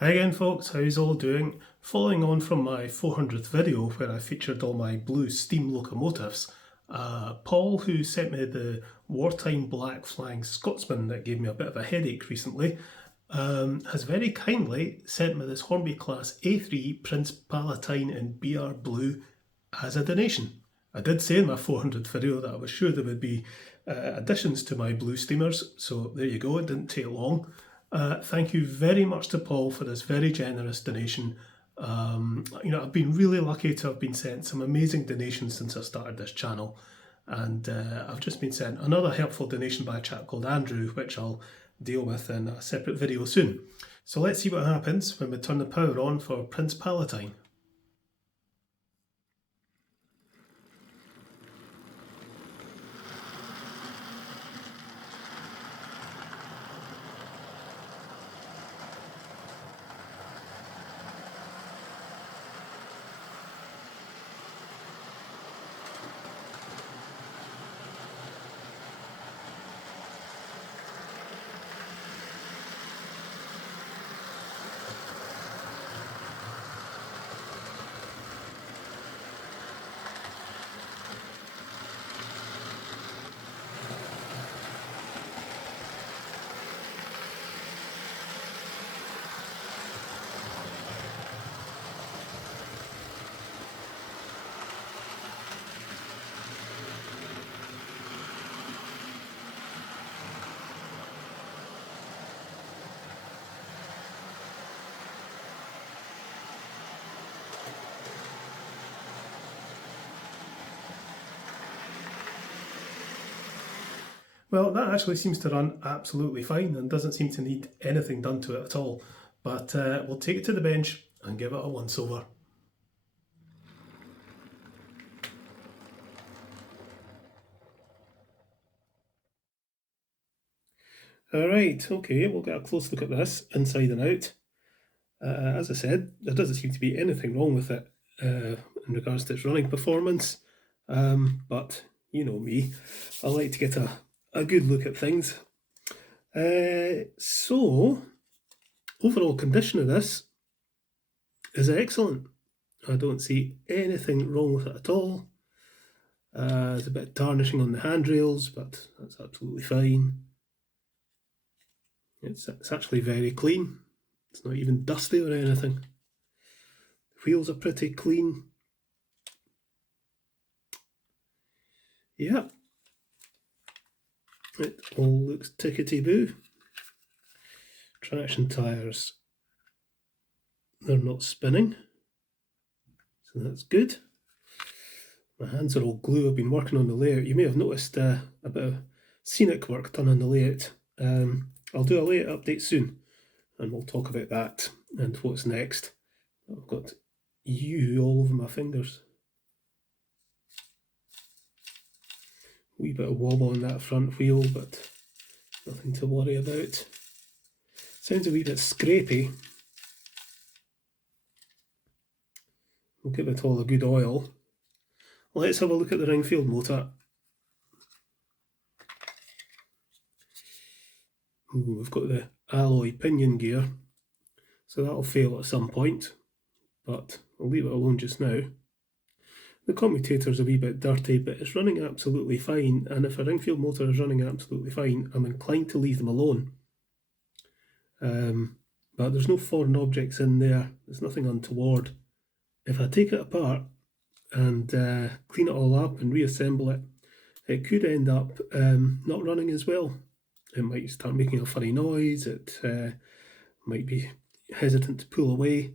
Hi again folks, how's all doing? Following on from my 400th video where I featured all my blue steam locomotives, Paul, who sent me the wartime black flying Scotsman that gave me a bit of a headache recently, has very kindly sent me this Hornby class A3 Prince Palatine in BR Blue as a donation. I did say in my 400th video that I was sure there would be additions to my blue steamers, so there you go, it didn't take long. Thank you very much to Paul for this very generous donation. I've been really lucky to have been sent some amazing donations since I started this channel, and I've just been sent another helpful donation by a chap called Andrew, which I'll deal with in a separate video soon. So let's see what happens when we turn the power on for Prince Palatine. Well, that actually seems to run absolutely fine and doesn't seem to need anything done to it at all. But we'll take it to the bench and give it a once over. Alright, okay, we'll get a close look at this inside and out. As I said, there doesn't seem to be anything wrong with it in regards to its running performance, but you know me, I like to get a good look at things. So, overall condition of this is excellent. I don't see anything wrong with it at all. There's a bit of tarnishing on the handrails, but that's absolutely fine. It's actually very clean. It's not even dusty or anything. The wheels are pretty clean. Yeah. It all looks tickety-boo. Traction tyres, they're not spinning, so that's good. My hands are all glue. I've been working on the layout. You may have noticed a bit of scenic work done on the layout. I'll do a layout update soon, and we'll talk about that and what's next. I've got U all over my fingers. Wee bit of wobble on that front wheel, but nothing to worry about. Sounds a wee bit scrapey. We'll give it all a good oil. Let's have a look at the Ringfield motor. Ooh, we've got the alloy pinion gear, so that'll fail at some point, but I'll leave it alone just now. The commutator's a wee bit dirty, but it's running absolutely fine, and if a Ringfield motor is running absolutely fine, I'm inclined to leave them alone. But there's no foreign objects in there, there's nothing untoward. If I take it apart and clean it all up and reassemble it, it could end up not running as well. It might start making a funny noise, it might be hesitant to pull away.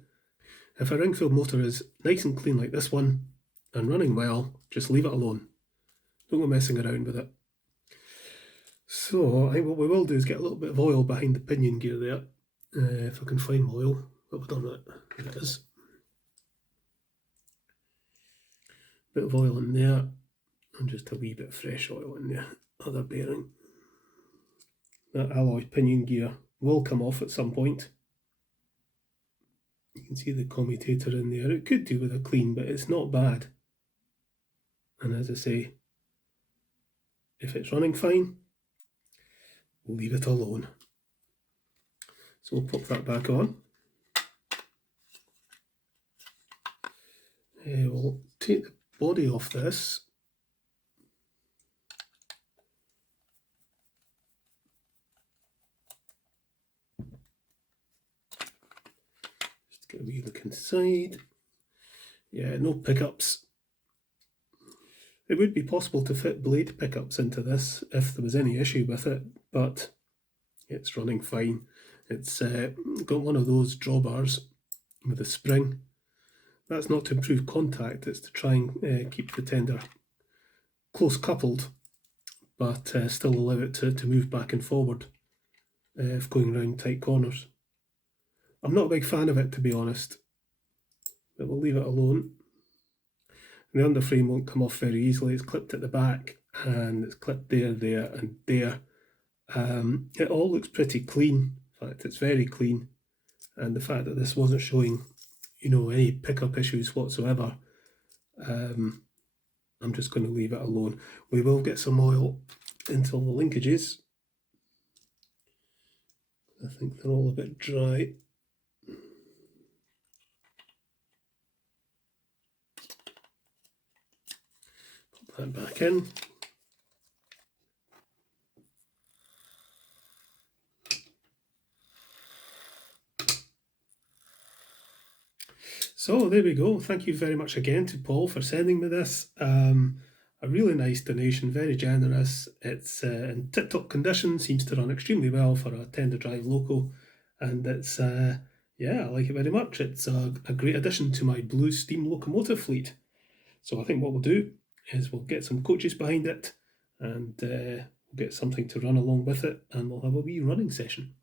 If a Ringfield motor is nice and clean like this one and running well, just leave it alone. Don't go messing around with it. So I think what we will do is get a little bit of oil behind the pinion gear there. If I can find my oil. What have I done with it? There it is. Bit of oil in there, and just a wee bit of fresh oil in the other bearing. That alloy pinion gear will come off at some point. You can see the commutator in there. It could do with a clean, but it's not bad. And as I say, if it's running fine, we'll leave it alone. So we'll pop that back on. We'll take the body off this. Just get a wee look inside. Yeah, no pickups. It would be possible to fit blade pickups into this if there was any issue with it, but it's running fine. It's got one of those drawbars with a spring. That's not to improve contact, it's to try and keep the tender close coupled, but still allow it to move back and forward if going around tight corners. I'm not a big fan of it, to be honest, but we'll leave it alone. And the underframe won't come off very easily. It's clipped at the back, and it's clipped there, there, and there. It all looks pretty clean. In fact, it's very clean. And the fact that this wasn't showing, any pickup issues whatsoever, I'm just going to leave it alone. We will get some oil into all the linkages. I think they're all a bit dry. Put that back in. So there we go. Thank you very much again to Paul for sending me this. A really nice donation, very generous. It's in tip-top condition, seems to run extremely well for a tender drive loco, and it's yeah, I like it very much. It's a great addition to my blue steam locomotive fleet. So I think what we'll do is we'll get some coaches behind it, and we'll get something to run along with it, and we'll have a wee running session.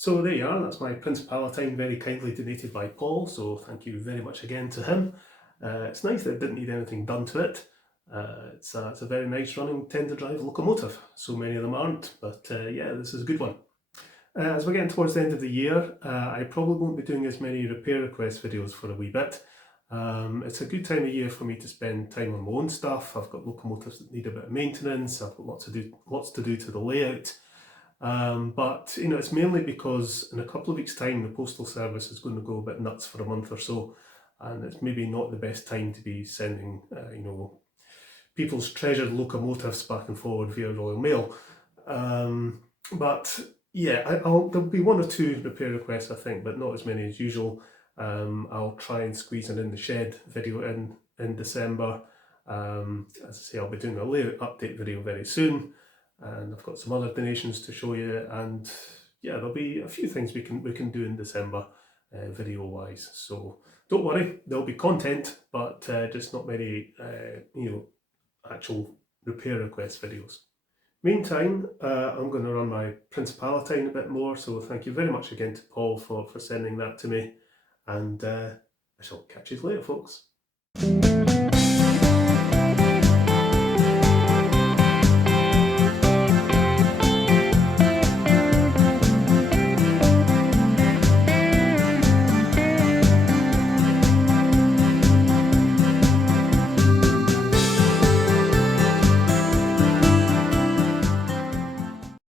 So there you are, that's my Prince Palatine, very kindly donated by Paul, so thank you very much again to him. It's nice that it didn't need anything done to it. It's a very nice running tender drive locomotive. So many of them aren't, but yeah, this is a good one. As we're getting towards the end of the year, I probably won't be doing as many repair request videos for a wee bit. It's a good time of year for me to spend time on my own stuff. I've got locomotives that need a bit of maintenance, I've got lots to do to the layout. But you know, it's mainly because in a couple of weeks' time the postal service is going to go a bit nuts for a month or so, and it's maybe not the best time to be sending you know, people's treasured locomotives back and forward via Royal Mail. But yeah, there'll be one or two repair requests I think, but not as many as usual. I'll try and squeeze an in the shed video in December. As I say, I'll be doing a layout update video very soon, and I've got some other donations to show you, and yeah, there'll be a few things we can do in December video wise, so don't worry, there'll be content, but just not many you know, actual repair request videos. Meantime, I'm going to run my Prince Palatine a bit more, so thank you very much again to Paul for sending that to me, and I shall catch you later, folks.